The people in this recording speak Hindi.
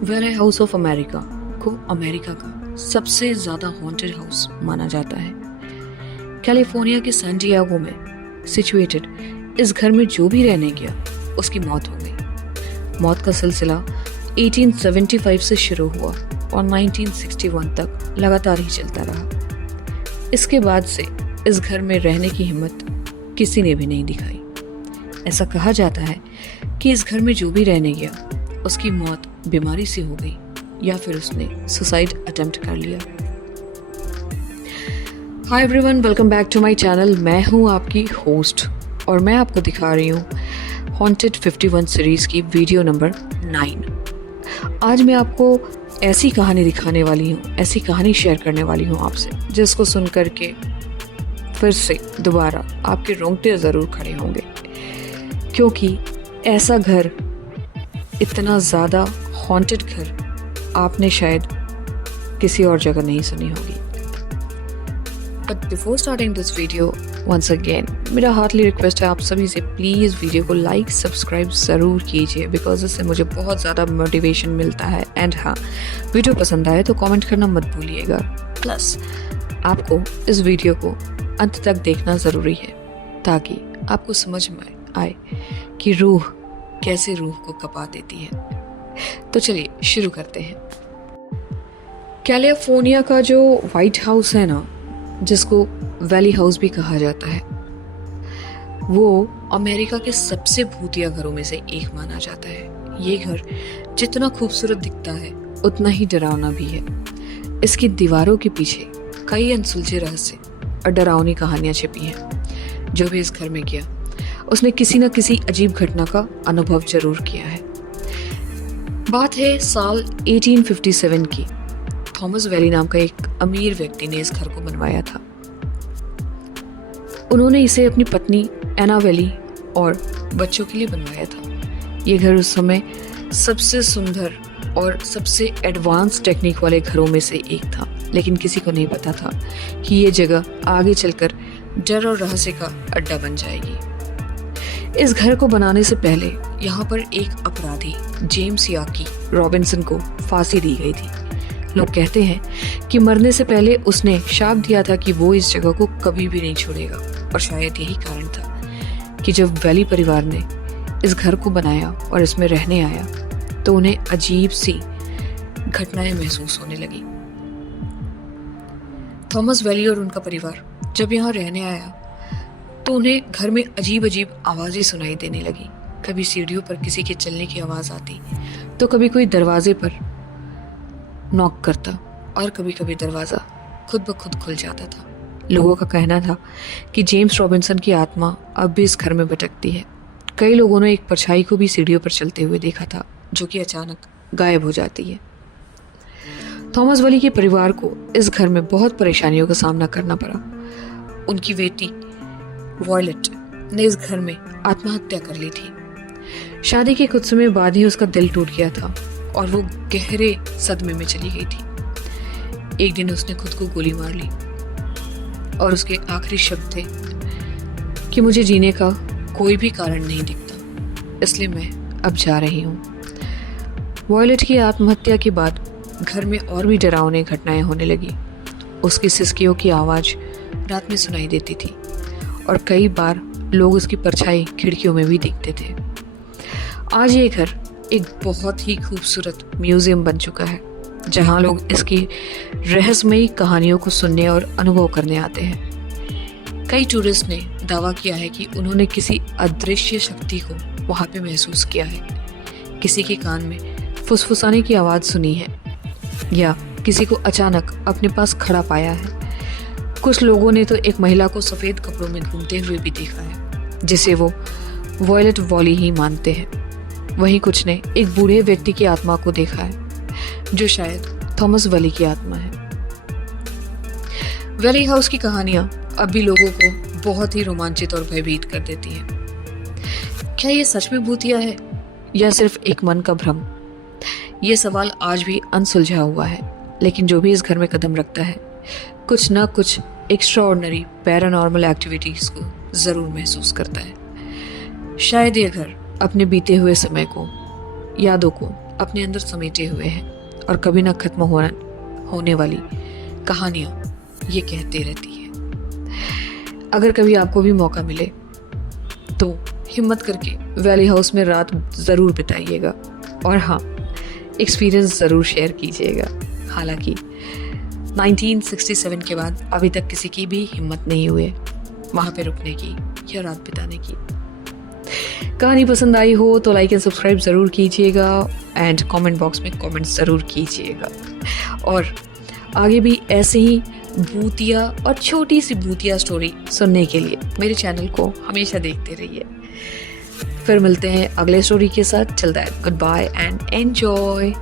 वेले हाउस ऑफ अमेरिका को अमेरिका का सबसे ज़्यादा हॉन्टेड हाउस माना जाता है। कैलिफोर्निया के सैन डिएगो में सिचुएटेड इस घर में जो भी रहने गया उसकी मौत हो गई। मौत का सिलसिला 1875 से शुरू हुआ और 1961 तक लगातार ही चलता रहा। इसके बाद से इस घर में रहने की हिम्मत किसी ने भी नहीं दिखाई। ऐसा कहा जाता है कि इस घर में जो भी रहने गया उसकी मौत बीमारी से हो गई या फिर उसने सुसाइड अटेम्प्ट कर लिया। Hi everyone, welcome back to my channel. मैं हूँ आपकी होस्ट और मैं आपको दिखा रही हूँ हॉन्टेड 51 सीरीज की वीडियो नंबर 9। आज मैं आपको ऐसी कहानी दिखाने वाली हूँ, ऐसी कहानी शेयर करने वाली हूँ आपसे, जिसको सुन करके फिर से दोबारा आपके रोंगटे ज़रूर खड़े होंगे, क्योंकि ऐसा घर, इतना ज़्यादा हॉन्टेड घर आपने शायद किसी और जगह नहीं सुनी होगी। But before starting this video once again मेरा हार्टली रिक्वेस्ट है आप सभी से, प्लीज़ वीडियो को लाइक सब्सक्राइब ज़रूर कीजिए, बिकॉज इससे मुझे बहुत ज़्यादा मोटिवेशन मिलता है। एंड हाँ, वीडियो पसंद आए तो कमेंट करना मत भूलिएगा। प्लस आपको इस वीडियो को अंत तक देखना ज़रूरी है ताकि आपको समझ में आए कि रूह कैसे रूह को कपा देती है। तो चलिए शुरू करते हैं। कैलिफोर्निया का जो व्हाइट हाउस है ना, जिसको वैली हाउस भी कहा जाता है, वो अमेरिका के सबसे भूतिया घरों में से एक माना जाता है। ये घर जितना खूबसूरत दिखता है उतना ही डरावना भी है। इसकी दीवारों के पीछे कई अनसुलझे रहस्य और डरावनी कहानियां छिपी हैं। जो भी इस घर में गया उसने किसी न किसी अजीब घटना का अनुभव जरूर किया है। बात है साल 1857 की। थॉमस वेली नाम का एक अमीर व्यक्ति ने इस घर को बनवाया था। उन्होंने इसे अपनी पत्नी एना वेली और बच्चों के लिए बनवाया था। ये घर उस समय सबसे सुंदर और सबसे एडवांस टेक्निक वाले घरों में से एक था, लेकिन किसी को नहीं पता था कि ये जगह आगे चलकर डर और रहस्य का अड्डा बन जाएगी। इस घर को बनाने से पहले यहाँ पर एक अपराधी जेम्स याकी रॉबिन्सन को फांसी दी गई थी। लोग कहते हैं कि मरने से पहले उसने शाप दिया था कि वो इस जगह को कभी भी नहीं छोड़ेगा, और शायद यही कारण था कि जब वैली परिवार ने इस घर को बनाया और इसमें रहने आया तो उन्हें अजीब सी घटनाएं महसूस होने लगी। थॉमस वेली और उनका परिवार जब यहाँ रहने आया तो उन्हें घर में अजीब अजीब आवाज़ें सुनाई देने लगी। कभी सीढ़ियों पर किसी के चलने की आवाज़ आती, तो कभी कोई दरवाजे पर नॉक करता, और कभी कभी दरवाज़ा खुद ब खुद खुल जाता था। लोगों का कहना था कि जेम्स रॉबिन्सन की आत्मा अब भी इस घर में भटकती है। कई लोगों ने एक परछाई को भी सीढ़ियों पर चलते हुए देखा था, जो कि अचानक गायब हो जाती है। थॉमस वेली के परिवार को इस घर में बहुत परेशानियों का सामना करना पड़ा। उनकी बेटी वॉयलेट ने इस घर में आत्महत्या कर ली थी। शादी के कुछ समय बाद ही उसका दिल टूट गया था और वो गहरे सदमे में चली गई थी। एक दिन उसने खुद को गोली मार ली और उसके आखिरी शब्द थे कि मुझे जीने का कोई भी कारण नहीं दिखता, इसलिए मैं अब जा रही हूँ। वॉयलेट की आत्महत्या के बाद घर में और भी डरावनी घटनाएं होने लगी। उसकी सिसकियों की आवाज़ रात में सुनाई देती थी और कई बार लोग उसकी परछाई खिड़कियों में भी देखते थे। आज ये घर एक बहुत ही खूबसूरत म्यूजियम बन चुका है, जहां लोग इसकी रहस्यमयी कहानियों को सुनने और अनुभव करने आते हैं। कई टूरिस्ट ने दावा किया है कि उन्होंने किसी अदृश्य शक्ति को वहां पे महसूस किया है, किसी के कान में फुसफुसाने की आवाज़ सुनी है, या किसी को अचानक अपने पास खड़ा पाया है। कुछ लोगों ने तो एक महिला को सफ़ेद कपड़ों में घूमते हुए भी देखा है, जिसे वो वॉयलेट वॉली ही मानते हैं। वहीं कुछ ने एक बूढ़े व्यक्ति की आत्मा को देखा है, जो शायद थॉमस वेली की आत्मा है। वेली हाउस की कहानियां अब भी लोगों को बहुत ही रोमांचित और भयभीत कर देती हैं। क्या ये सच में भूतिया है या सिर्फ एक मन का भ्रम? ये सवाल आज भी अनसुलझा हुआ है, लेकिन जो भी इस घर में कदम रखता है कुछ ना कुछ एक्स्ट्राऑर्डिनरी पैरानॉर्मल एक्टिविटीज़ को ज़रूर महसूस करता है। शायद ये घर अपने बीते हुए समय को, यादों को अपने अंदर समेटे हुए हैं और कभी ना खत्म होने वाली कहानियाँ ये कहते रहती है। अगर कभी आपको भी मौका मिले तो हिम्मत करके वैली हाउस में रात ज़रूर बिताइएगा और हाँ, एक्सपीरियंस ज़रूर शेयर कीजिएगा। हालांकि 1967 के बाद अभी तक किसी की भी हिम्मत नहीं हुई वहाँ पे रुकने की या रात बिताने की। कहानी पसंद आई हो तो लाइक एंड सब्सक्राइब ज़रूर कीजिएगा एंड कमेंट बॉक्स में कमेंट ज़रूर कीजिएगा। और आगे भी ऐसे ही भूतिया और छोटी सी भूतिया स्टोरी सुनने के लिए मेरे चैनल को हमेशा देखते रहिए। फिर मिलते हैं अगले स्टोरी के साथ। Till that, good bye and enjoy.